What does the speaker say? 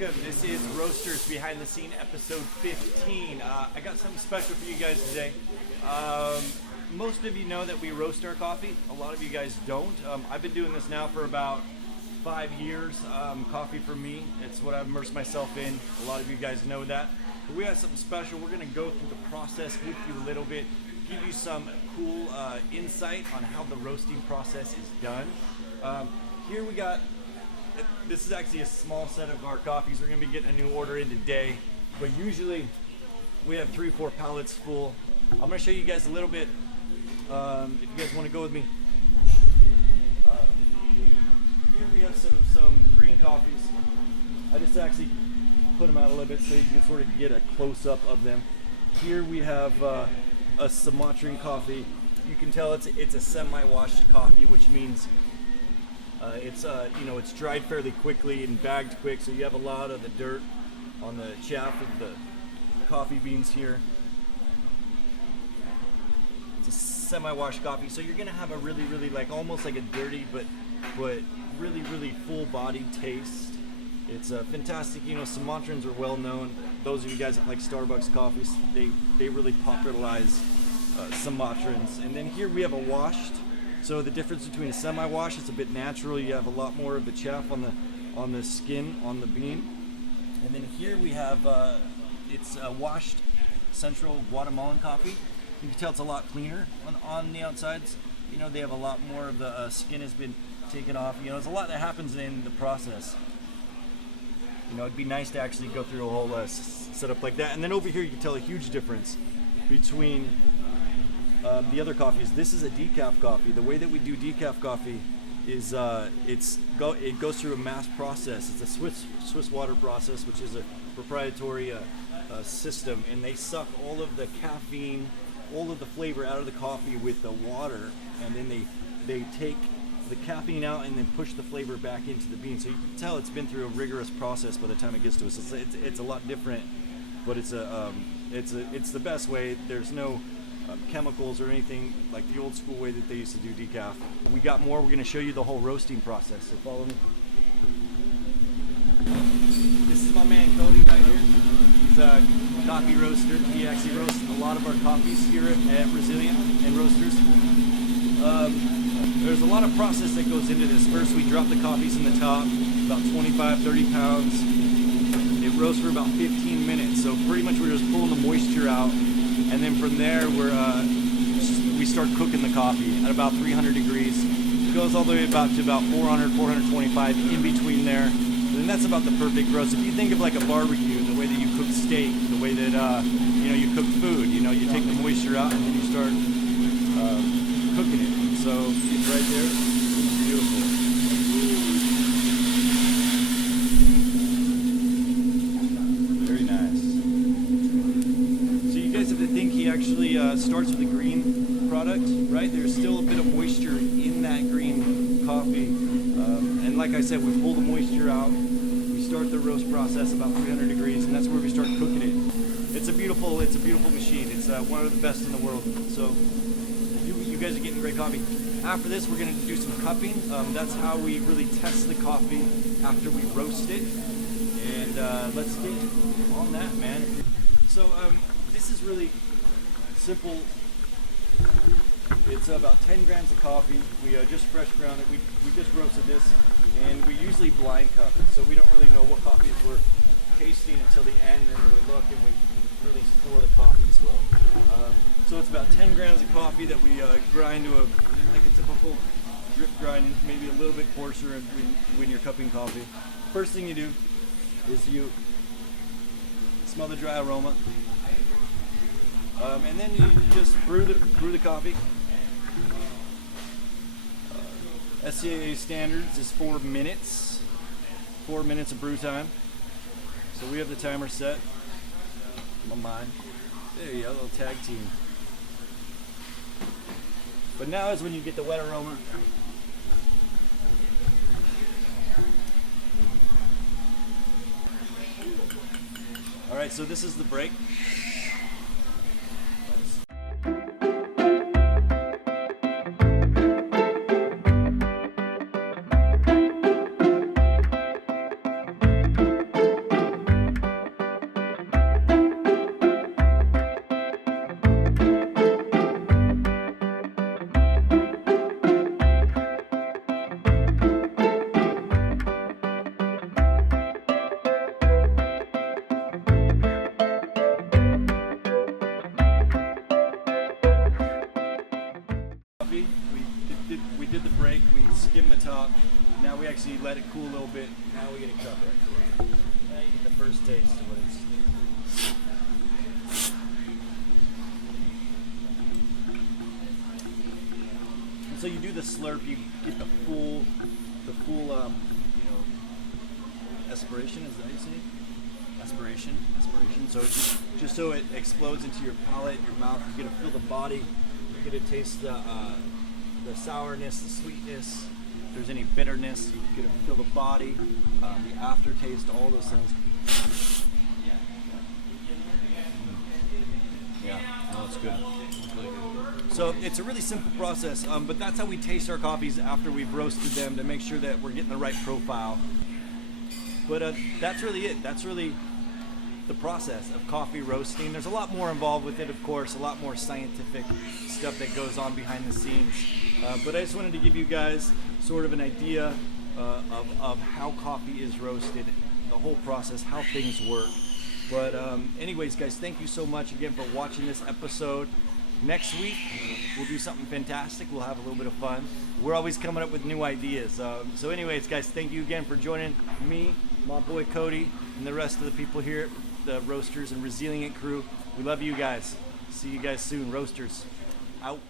welcome. This is Roasters Behind the Scene, episode 15. I got something special for you guys today. Most of you know that we roast our coffee. A lot of you guys don't. I've been doing this now for about 5 years. Coffee for me, it's what I've immersed myself in. A lot of you guys know that. But we have something special. We're going to go through the process with you a little bit, give you some cool insight on how the roasting process is done. Here we got, this is actually a small set of our coffees. We're going to be getting a new order in today, but usually we have 3 or 4 pallets full. I'm going to show you guys a little bit, if you guys want to go with me. Here we have some green coffees. I just actually put them out a little bit so you can sort of get a close-up of them. Here we have a Sumatran coffee. You can tell it's a semi-washed coffee, which means it's dried fairly quickly and bagged quick, so you have a lot of the dirt on the chaff of the coffee beans here. It's a semi-washed coffee, so you're gonna have a really like almost like a dirty but really full-bodied taste. It's fantastic. You know, Sumatrans are well known. Those of you guys that like Starbucks coffees, they really popularize Sumatrans. And then here we have a washed. So the difference between a semi-wash, it's a bit natural. You have a lot more of the chaff on the skin on the bean. And then here we have it's a washed Central Guatemalan coffee. You can tell it's a lot cleaner on the outsides. You know, they have a lot more of the skin has been taken off. You know, there's a lot that happens in the process. You know, it'd be nice to actually go through a whole setup like that. And then over here, you can tell a huge difference between the other coffees. This is a decaf coffee. The way that we do decaf coffee is it goes through a mass process. It's a Swiss water process, which is a proprietary system, and they suck all of the caffeine, all of the flavor out of the coffee with the water, and then they take the caffeine out and then push the flavor back into the bean. So you can tell it's been through a rigorous process by the time it gets to us. It's a lot different, but it's the best way. There's no chemicals or anything like the old school way that they used to do decaf. We got more. We're going to show you the whole roasting process, so follow me. This is my man Cody right here. He's a coffee roaster. He actually roasts a lot of our coffees here at Resilient and Roasters. There's a lot of process that goes into this. First, we drop the coffees in the top, about 25-30 pounds. It roasts for about 15 minutes, so pretty much we're just pulling the moisture out. And then from there, we start cooking the coffee at about 300 degrees. It goes all the way to about 400, 425 in between there. And that's about the perfect roast. If you think of like a barbecue, the way that you cook steak, the way that you cook food, you take the moisture out and then you start cooking it. So it's right there. It's beautiful. Starts with a green product, right? There's still a bit of moisture in that green coffee, and like I said, we pull the moisture out. We start the roast process about 300 degrees, and that's where we start cooking it. It's a beautiful machine. It's one of the best in the world. So you guys are getting great coffee. After this, we're going to do some cupping. That's how we really test the coffee after we roast it. And let's get on that, man. So this is really simple. It's about 10 grams of coffee. We just fresh ground it. We just roasted this, and we usually blind cup it, so we don't really know what coffees we're tasting until the end, and then we look and we really pour the coffee as well. So it's about 10 grams of coffee that we grind to like a typical drip grind, maybe a little bit coarser when you're cupping coffee. First thing you do is you smell the dry aroma. And then you just brew the coffee. SCAA standards is 4 minutes. 4 minutes of brew time. So we have the timer set. My mind. There you go, a little tag team. But now is when you get the wet aroma. All right, so this is the break. did the break, we skimmed the top. Now we actually let it cool a little bit. Now we get a cup right. Now you get the first taste of what it's. And so you do the slurp, you get the full, aspiration, is that how you say it? Aspiration. So just so it explodes into your palate, your mouth, you get to feel the body, you get to taste the sourness, the sweetness. If there's any bitterness, you get to feel the body, the aftertaste, all those things. Yeah, no, it's good. It's really good. So it's a really simple process, but that's how we taste our coffees after we've roasted them to make sure that we're getting the right profile. But that's really it. That's really the process of coffee roasting. There's a lot more involved with it, of course, a lot more scientific stuff that goes on behind the scenes. But I just wanted to give you guys sort of an idea of how coffee is roasted, the whole process, how things work. But anyways, guys, thank you so much again for watching this episode. Next week, we'll do something fantastic. We'll have a little bit of fun. We're always coming up with new ideas. So anyways, guys, thank you again for joining me, my boy Cody, and the rest of the people here at the Roasters and Resilient crew. We love you guys. See you guys soon. Roasters, out.